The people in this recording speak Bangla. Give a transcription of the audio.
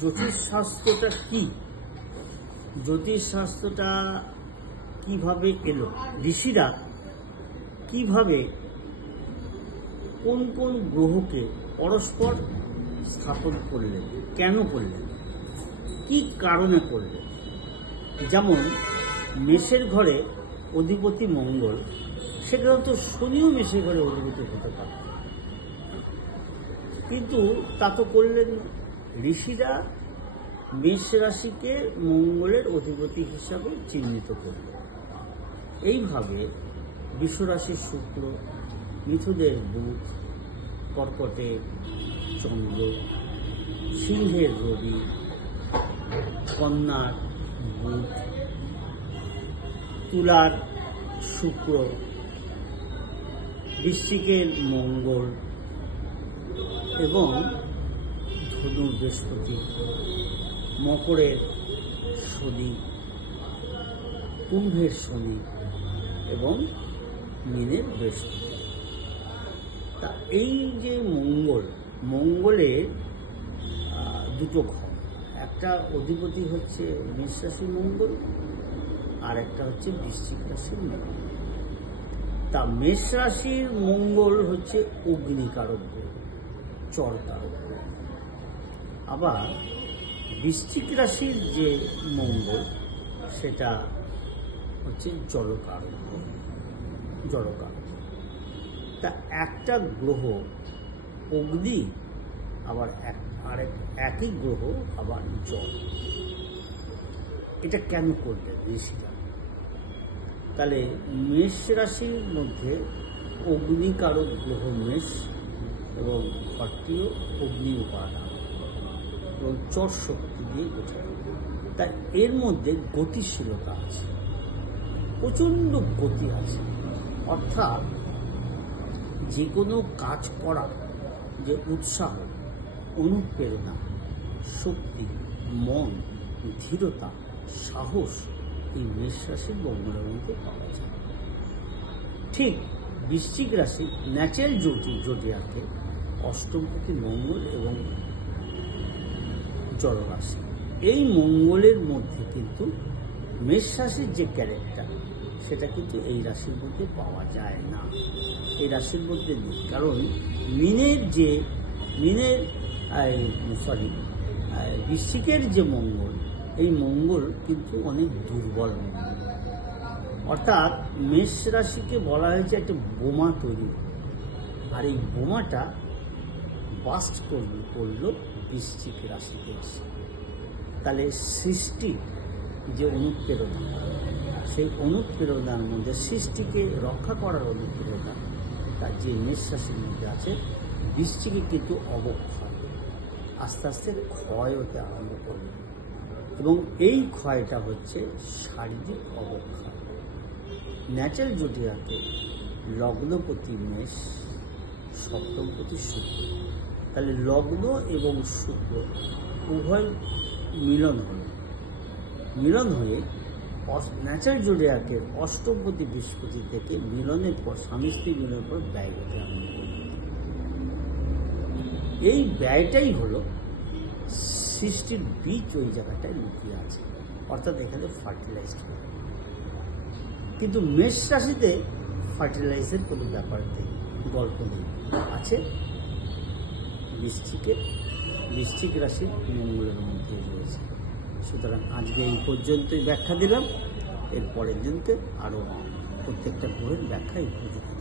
জ্যোতিষশাস্ত্রটা কি? জ্যোতিষশাস্ত্রটা কিভাবে এলো? ঋষিরা কিভাবে কোন কোন গ্রহকে পরস্পর স্থাপন করলেন, কেন করলেন, কি কারণে করলেন? যেমন মেষের ঘরে অধিপতি মঙ্গল, সেটা তো শনিও মেষের ঘরে অধিপতি হতে পারে, কিন্তু তা তো করলেন না। ঋষিরা মেষ রাশিকে মঙ্গলের অধিপতি হিসাবে চিহ্নিত করলেন। এইভাবে বৃষরাশির শুক্র, মিথুনের বুধ, কর্কটের চন্দ্র, সিংহের রবি, কন্যার বুধ, তুলার শুক্র, বৃশ্চিকের মঙ্গল এবং ধনুর বৃহস্পতি, মকরের শনি, কুম্ভের শনি এবং মীনের বৃহস্পতি। তা এই যে মঙ্গলের দুটো ঘর, একটা অধিপতি হচ্ছে মেষ রাশির মঙ্গল, আর একটা হচ্ছে বৃশ্চিক রাশির মঙ্গল। তা মেষ রাশির মঙ্গল হচ্ছে অগ্নিকারক গ্রহ, চরকারক গ্রহ। আবার বৃশ্চিক রাশির যে মঙ্গল, সেটা হচ্ছে জলকারক গ্রহ, জলকারক। তা একটা গ্রহ অগ্নি, আবার একই গ্রহ আবার জল। এটা কেন করলেন ঋষিরা? তাহলে মেষ রাশির মধ্যে অগ্নিকারক গ্রহ মেষ এবং ঘরটিও অগ্নি উপাদান এবং চর শক্তি দিয়ে গঠিত। তাই এর মধ্যে গতিশীলতা আছে, প্রচণ্ড গতি আছে। অর্থাৎ যে কোনো কাজ করার যে উৎসাহ, অনুপ্রেরণা, শক্তি, মন, ধীরতা, সাহস এই মেষ রাশির মঙ্গলের মধ্যে পাওয়া যায়। ঠিক বৃশ্চিক রাশি ন্যাচারাল জোডিয়াকে অষ্টমপতি মঙ্গল এবং জলরাশি, এই মঙ্গলের মধ্যে কিন্তু মেষ রাশির যে ক্যারেক্টার, সেটা কিন্তু এই রাশির মধ্যে পাওয়া যায় না, এই রাশির মধ্যে নেই। কারণ বৃশ্চিকের যে মঙ্গল, এই মঙ্গল কিন্তু অনেক দুর্বল মঙ্গল। অর্থাৎ মেষ রাশিকে বলা হয়েছে একটা বোমা তৈরি, আর এই বোমাটা বাস্ট করলো বৃশ্চিক রাশিতে এসে। তাহলে সৃষ্টি যে অনুপ্রেরণা, সেই অনুপ্রেরণার মধ্যে সৃষ্টিকে রক্ষা করার অনুপ্রেরণা তার যে মেষ রাশির মধ্যে আছে, বৃশ্চিকে কিন্তু অবক্ষয়, আস্তে আস্তে ক্ষয় হতে আরম্ভ করবে। এবং এই ক্ষয়টা হচ্ছে শারীরিক অবক্ষয়। ন্যাচারাল জোডিয়াকে লগ্নপতি মেষ, সপ্তমপতি শুক্র। তাহলে লগ্ন এবং শুক্র উভয় মিলন হয়ে ন্যাচারাল জোডিয়াকের অষ্টমপতি বৃহস্পতি থেকে মিলনের পর, স্বামী স্ত্রী মিলনের পর ব্যয় হতে আরম্ভ করবে। এই ব্যয়টাই হলো সৃষ্টির বীজ, ওই জায়গাটায় লুকিয়ে আছে, অর্থাৎ এখানে ফার্টিলাইজড হবে। কিন্তু মেষ রাশিতে ফার্টিলাইজের কোনো ব্যাপার নেই, গল্প নেই, আছে বৃশ্চিক রাশির মঙ্গলের মধ্যে রয়েছে। সুতরাং আজকে এই পর্যন্তই ব্যাখ্যা দিলাম। এর পরের দিনকে আরও প্রত্যেকটা গ্রহের ব্যাখ্যা উপযুক্ত।